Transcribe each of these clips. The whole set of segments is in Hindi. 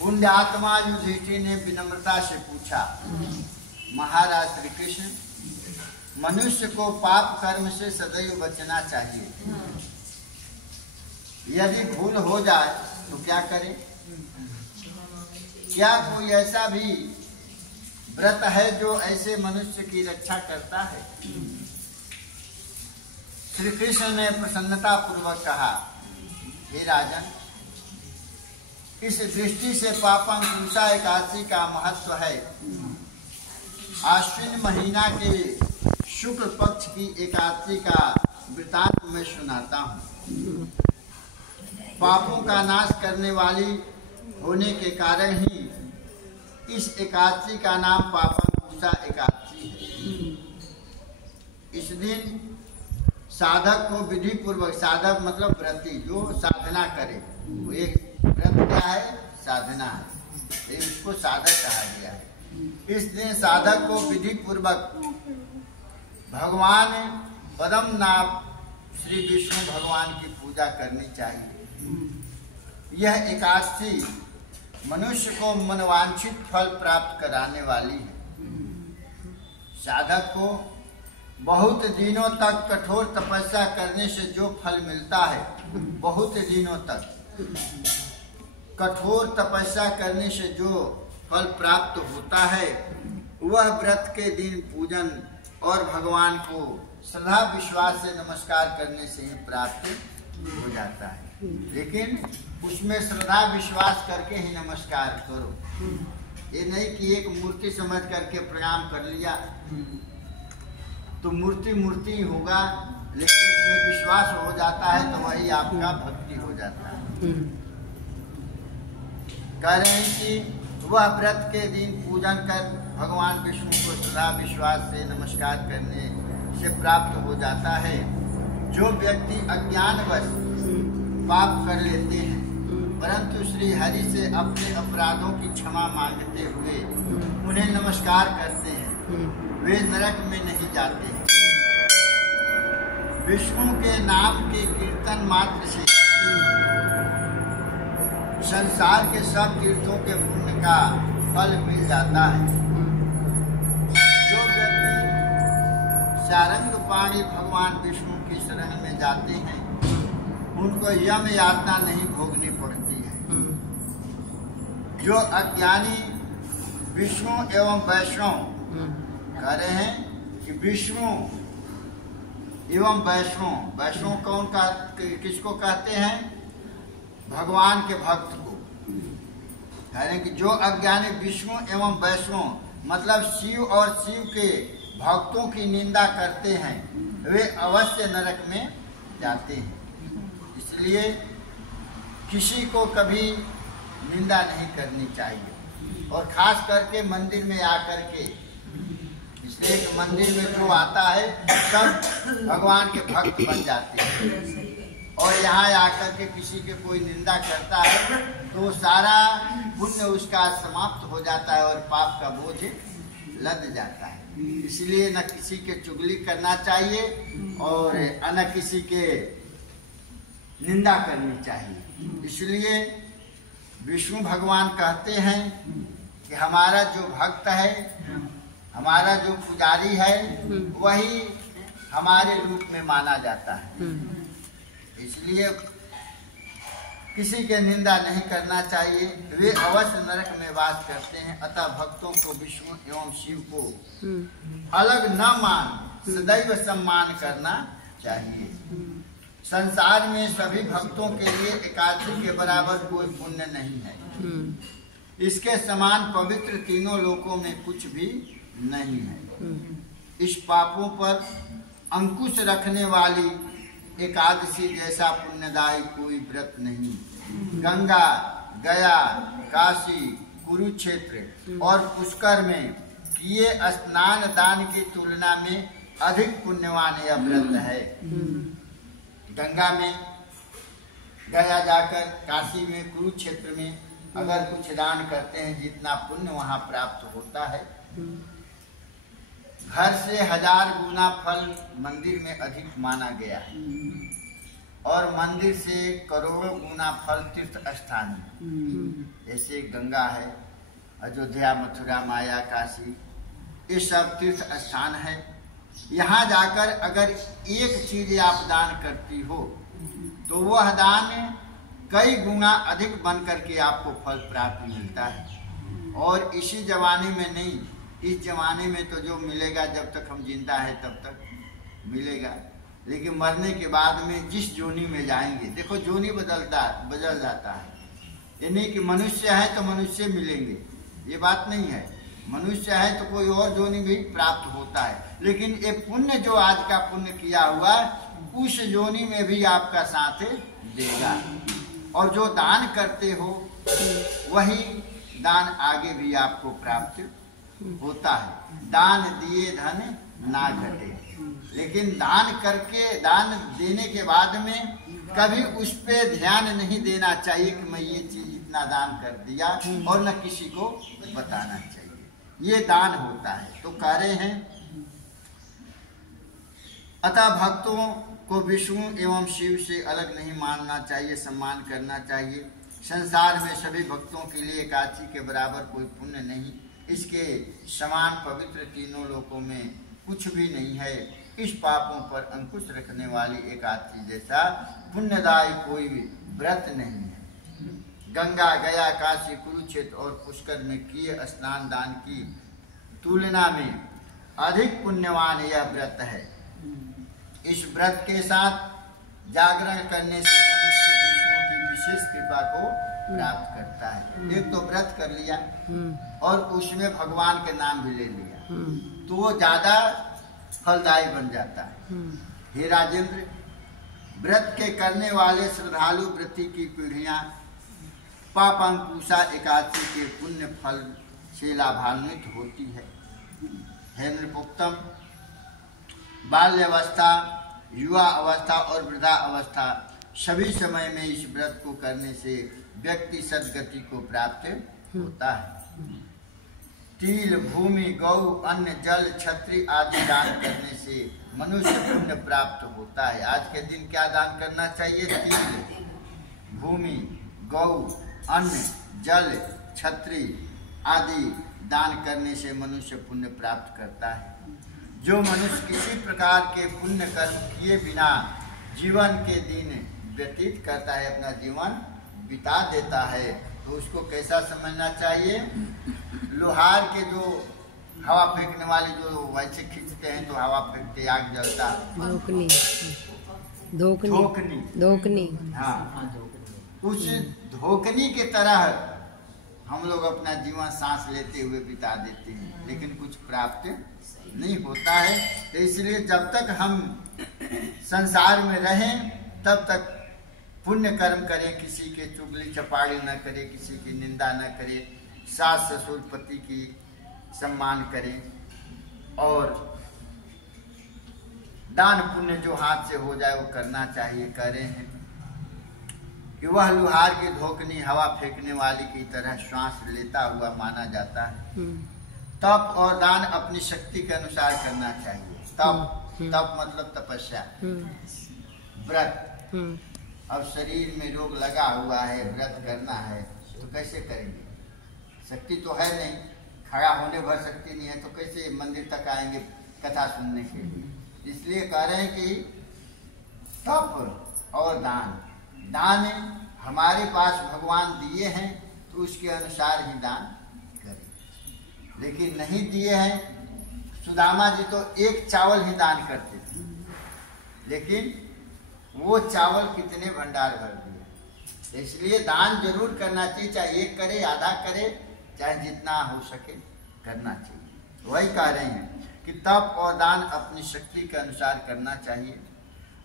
पुण्यात्मा युधिष्ठिर ने विनम्रता से पूछा, महाराज श्री कृष्ण, मनुष्य को पाप कर्म से सदैव बचना चाहिए। यदि भूल हो जाए तो क्या करें? क्या कोई ऐसा भी व्रत है जो ऐसे मनुष्य की रक्षा करता है? श्री कृष्ण ने प्रसन्नता पूर्वक कहा, हे राजन, इस दृष्टि से पापंकुशा एकादशी का महत्व है। आश्विन महीना के शुक्ल पक्ष की एकादशी का वृतांत मैं सुनाता हूँ। पापों का नाश करने वाली होने के कारण ही इस एकादशी का नाम पापंकुशा एकादशी है। इस दिन साधक को विधि पूर्वक, साधक मतलब व्रती, जो साधना करे, वो एक व्रत क्या है? साधना है, इसको साधक कहा गया है। इस दिन साधक को विधि पूर्वक भगवान पद्मनाभ श्री विष्णु भगवान की पूजा करनी चाहिए। यह एकादशी मनुष्य को मनवांछित फल प्राप्त कराने वाली है। साधक को बहुत दिनों तक कठोर तपस्या करने से जो फल मिलता है, बहुत दिनों तक कठोर तपस्या करने से जो फल प्राप्त होता है, वह व्रत के दिन पूजन और भगवान को श्रद्धा विश्वास से नमस्कार करने से ही प्राप्त हो जाता है। लेकिन उसमें श्रद्धा विश्वास करके ही नमस्कार करो। ये नहीं कि एक मूर्ति समझ करके प्रणाम कर लिया तो मूर्ति मूर्ति होगा, लेकिन उसमें विश्वास हो जाता है तो वही आपका भक्ति हो जाता है। कह रहे हैं कि वह व्रत के दिन पूजन कर भगवान विष्णु को श्रद्धा विश्वास से नमस्कार करने से प्राप्त हो जाता है। जो व्यक्ति अज्ञानवश पाप कर लेते हैं परंतु श्री हरि से अपने अपराधों की क्षमा मांगते हुए उन्हें नमस्कार करते हैं, वे नरक में नहीं जाते। विष्णु के नाम के कीर्तन मात्र से संसार के सब तीर्थों के पुण्य का फल मिल जाता है। जो व्यक्ति सारंग पाणी भगवान विष्णु की शरण में जाते हैं, उनको यम यातना नहीं भोगनी पड़ती है। जो अज्ञानी विष्णु एवं वैष्णव कह रहे हैं कि विष्णु एवं वैष्णव, वैष्णव कौन का किसको कहते हैं? भगवान के भक्त को। कह रहे हैं कि जो अज्ञानी विष्णु एवं वैष्णव मतलब शिव और शिव के भक्तों की निंदा करते हैं, वे अवश्य नरक में जाते हैं। इसलिए किसी को कभी निंदा नहीं करनी चाहिए, और खास करके मंदिर में आकर के। इसलिए मंदिर में जो आता है सब भगवान के भक्त बन जाते हैं, और यहाँ आकर के किसी के कोई निंदा करता है तो सारा पुण्य उसका समाप्त हो जाता है और पाप का बोझ लद जाता है। इसलिए न किसी के चुगली करना चाहिए और न किसी के निंदा करनी चाहिए। इसलिए विष्णु भगवान कहते हैं कि हमारा जो भक्त है, हमारा जो पुजारी है, वही हमारे रूप में माना जाता है। इसलिए किसी के निंदा नहीं करना चाहिए, वे अवश्य नरक में वास करते हैं। अतः भक्तों को विष्णु एवं शिव को अलग न मान सदैव सम्मान करना चाहिए। संसार में सभी भक्तों के लिए एकादशी के बराबर कोई पुण्य नहीं है। इसके समान पवित्र तीनों लोकों में कुछ भी नहीं है। इस पापों पर अंकुश रखने वाली एकादशी जैसा पुण्यदायी कोई व्रत नहीं। गंगा, गया, काशी, कुरुक्षेत्र और पुष्कर में किए स्नान दान की तुलना में अधिक पुण्यवान यह व्रत है। गंगा में गया जाकर, काशी में, कुरुक्षेत्र में अगर कुछ दान करते हैं, जितना पुण्य वहाँ प्राप्त होता है, घर से 1000 गुना फल मंदिर में अधिक माना गया है। और मंदिर से करोड़ों गुना फल तीर्थ स्थान में। ऐसे गंगा है, अयोध्या, मथुरा, माया, काशी, ये सब तीर्थ स्थान है। यहाँ जाकर अगर एक चीज आप दान करती हो तो वह दान कई गुना अधिक बन करके आपको फल प्राप्त मिलता है। और इसी जमाने में नहीं, इस जमाने में तो जो मिलेगा जब तक हम जिंदा है तब तक मिलेगा, लेकिन मरने के बाद में जिस जोनी में जाएंगे, देखो जोनी बदल जाता है। ये नहीं कि मनुष्य है तो मनुष्य मिलेंगे, ये बात नहीं है। मनुष्य है तो कोई और जोनी भी प्राप्त होता है, लेकिन ये पुण्य जो आज का पुण्य किया हुआ उस जोनी में भी आपका साथ देगा। और जो दान करते हो वही दान आगे भी आपको प्राप्त होता है। दान दिए धन ना घटे, लेकिन दान करके, दान देने के बाद में कभी उस पे ध्यान नहीं देना चाहिए कि मैं ये चीज इतना दान कर दिया, और न किसी को बताना चाहिए। ये दान होता है। तो कह रहे हैं, अतः भक्तों को विष्णु एवं शिव से अलग नहीं मानना चाहिए, सम्मान करना चाहिए। संसार में सभी भक्तों के लिए एकादशी के बराबर कोई पुण्य नहीं, इसके समान पवित्र तीनों लोकों में कुछ भी नहीं है। इस पापों पर अंकुश रखने वाली एकादशी जैसा पुण्यदायी कोई व्रत नहीं है। गंगा, गया, काशी, कुरुक्षेत्र और पुष्कर में किए स्नान दान की तुलना में अधिक पुण्यवान यह व्रत है। इस व्रत के साथ जागरण करने से मनुष्य विष्णु की विशेष कृपा को प्राप्त करता है। एक तो व्रत कर लिया और उसमें भगवान के नाम भी ले लिया तो वो ज्यादा फलदायी बन जाता है। हे राजेंद्र, व्रत के करने वाले श्रद्धालु व्रती की पीढ़ियां पापांकुशा एकादशी के पुण्य फल से लाभान्वित होती है। हे नृपोत्तम, बाल्यावस्था, युवा अवस्था और वृद्धा अवस्था सभी समय में इस व्रत को करने से व्यक्ति सद्गति को प्राप्त होता है। तिल, भूमि, गौ, अन्न, जल, छत्री आदि दान करने से मनुष्य पुण्य प्राप्त होता है। आज के दिन क्या दान करना चाहिए? तिल, भूमि, गौ, अन्न, जल, छत्री आदि दान करने से मनुष्य पुण्य प्राप्त करता है। जो मनुष्य किसी प्रकार के पुण्य कर्म किए बिना जीवन के दिन व्यतीत करता है, अपना जीवन बिता देता है, तो उसको कैसा समझना चाहिए? लोहार के जो हवा फेंकने वाले जो वैसे खींचते हैं तो हवा फेंकते आग जलता, धोकनी, हाँ, उस धोकनी के तरह हम लोग अपना जीवन सांस लेते हुए बिता देते हैं, लेकिन कुछ प्राप्त नहीं होता है। तो इसलिए जब तक हम संसार में रहें तब तक पुण्य कर्म करें, किसी के चुगली चपाड़ी न करें, किसी की निंदा न करें, सास ससुर पति की सम्मान करें, और दान पुण्य जो हाथ से हो जाए वो करना चाहिए। कह रहे हैं कि वह लोहार की धोकनी हवा फेंकने वाली की तरह श्वास लेता हुआ माना जाता है। तप और दान अपनी शक्ति के अनुसार करना चाहिए। तप मतलब तपस्या, व्रत। अब शरीर में रोग लगा हुआ है, व्रत करना है तो कैसे करेंगे? शक्ति तो है नहीं, खड़ा होने भर शक्ति नहीं है, तो कैसे मंदिर तक आएंगे कथा सुनने के लिए? इसलिए कह रहे हैं कि तप और दान हमारे पास भगवान दिए हैं तो उसके अनुसार ही दान करें। लेकिन नहीं दिए हैं, सुदामा जी तो एक चावल ही दान करते थे, लेकिन वो चावल कितने भंडार भर दिए। इसलिए दान जरूर करना चाहिए, चाहे एक करे, आधा करे, चाहे जितना हो सके करना चाहिए। वही कह रहे हैं कि तप और दान अपनी शक्ति के अनुसार करना चाहिए।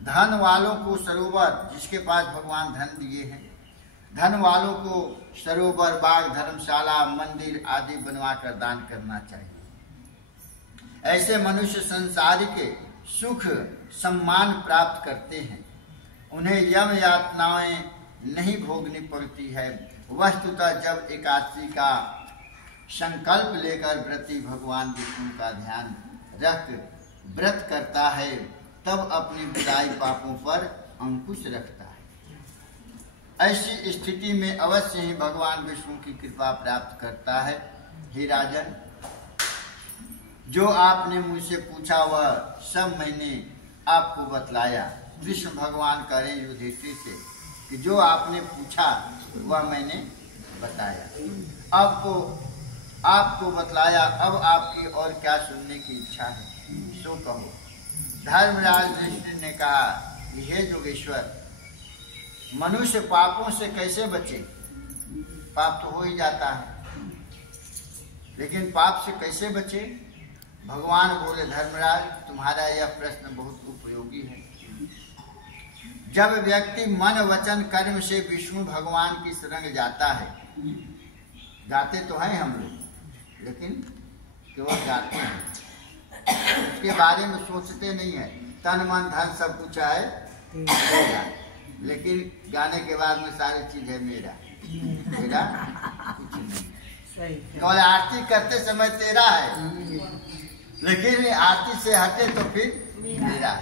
धन वालों को सरोवर, जिसके पास भगवान धन दिए हैं, धन वालों को सरोवर, बाग, धर्मशाला, मंदिर आदि बनवाकर दान करना चाहिए। ऐसे मनुष्य संसारिक सुख सम्मान प्राप्त करते हैं, उन्हें यम यातनाएं नहीं भोगनी पड़ती है। वस्तुतः जब एकादशी का संकल्प लेकर व्रती भगवान विष्णु का ध्यान रख व्रत करता है, तब अपनी विदाई पापों पर अंकुश रखता है। ऐसी स्थिति में अवश्य ही भगवान विष्णु की कृपा प्राप्त करता है। हे राजन, जो आपने मुझसे पूछा वह सब मैंने आपको बतलाया। कृष्ण भगवान कह रहे युधिष्ठिर से कि जो आपने पूछा वह मैंने बताया, आपको बतलाया। अब आपकी और क्या सुनने की इच्छा है, सो कहो। धर्मराज युधिष्ठिर ने कहा कि हे योगेश्वर, मनुष्य पापों से कैसे बचे? पाप तो हो ही जाता है, लेकिन पाप से कैसे बचे? भगवान बोले, धर्मराज, तुम्हारा यह प्रश्न बहुत उपयोगी है। जब व्यक्ति मन वचन कर्म से विष्णु भगवान की शरण जाता है, गाते तो हैं हम लोग, लेकिन केवल गाते हैं, उसके बारे में सोचते नहीं है। तन मन धन सब कुछ है मेरा, लेकिन गाने के बाद में सारी चीज है मेरा कुछ नहीं। केवल आरती करते समय तेरा है, लेकिन आरती से हटे तो फिर मेरा।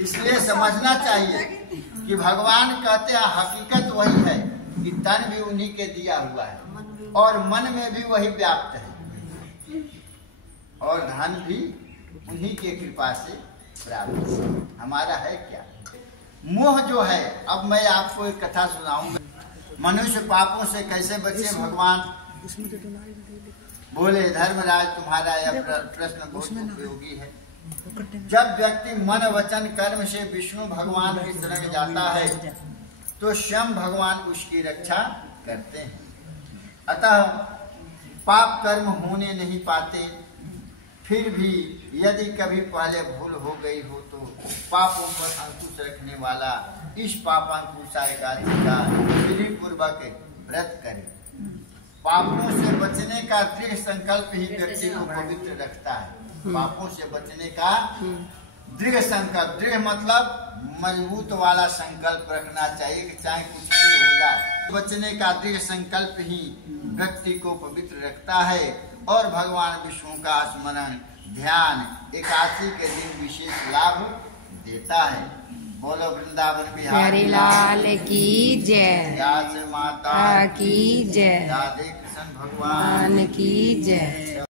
इसलिए समझना चाहिए कि भगवान कहते हैं हकीकत वही है कि तन भी उन्हीं के दिया हुआ है और मन में भी वही व्याप्त है और धन भी उन्हीं के कृपा से प्राप्त है। हमारा है क्या? मोह जो है। अब मैं आपको एक कथा सुनाऊंगा। मनुष्य पापों से कैसे बचे? भगवान बोले, धर्मराज, तुम्हारा यह प्रश्न बहुत उपयोगी है। जब व्यक्ति मन वचन कर्म से विष्णु भगवान की शरण जाता है तो स्वयं भगवान उसकी रक्षा करते हैं। अतः पाप कर्म होने नहीं पाते। फिर भी यदि कभी पहले भूल हो गई हो तो पापों पर अंकुश रखने वाला इस पापांकुशा एकादशी का विधि पूर्वक व्रत करे। पापों से बचने का दृढ़ संकल्प ही व्यक्ति को पवित्र रखता है। पापों से बचने का दृढ़ संकल्प, दृढ़ मतलब मजबूत वाला संकल्प रखना चाहिए कि चाहे कुछ भी हो जाए। बचने का दृढ़ संकल्प ही व्यक्ति को पवित्र रखता है और भगवान विष्णु का स्मरण ध्यान एकादशी के दिन विशेष लाभ देता है। बोलो वृंदावन बिहारी लाल की जय, माता की जय, राधे कृष्ण भगवान की जय।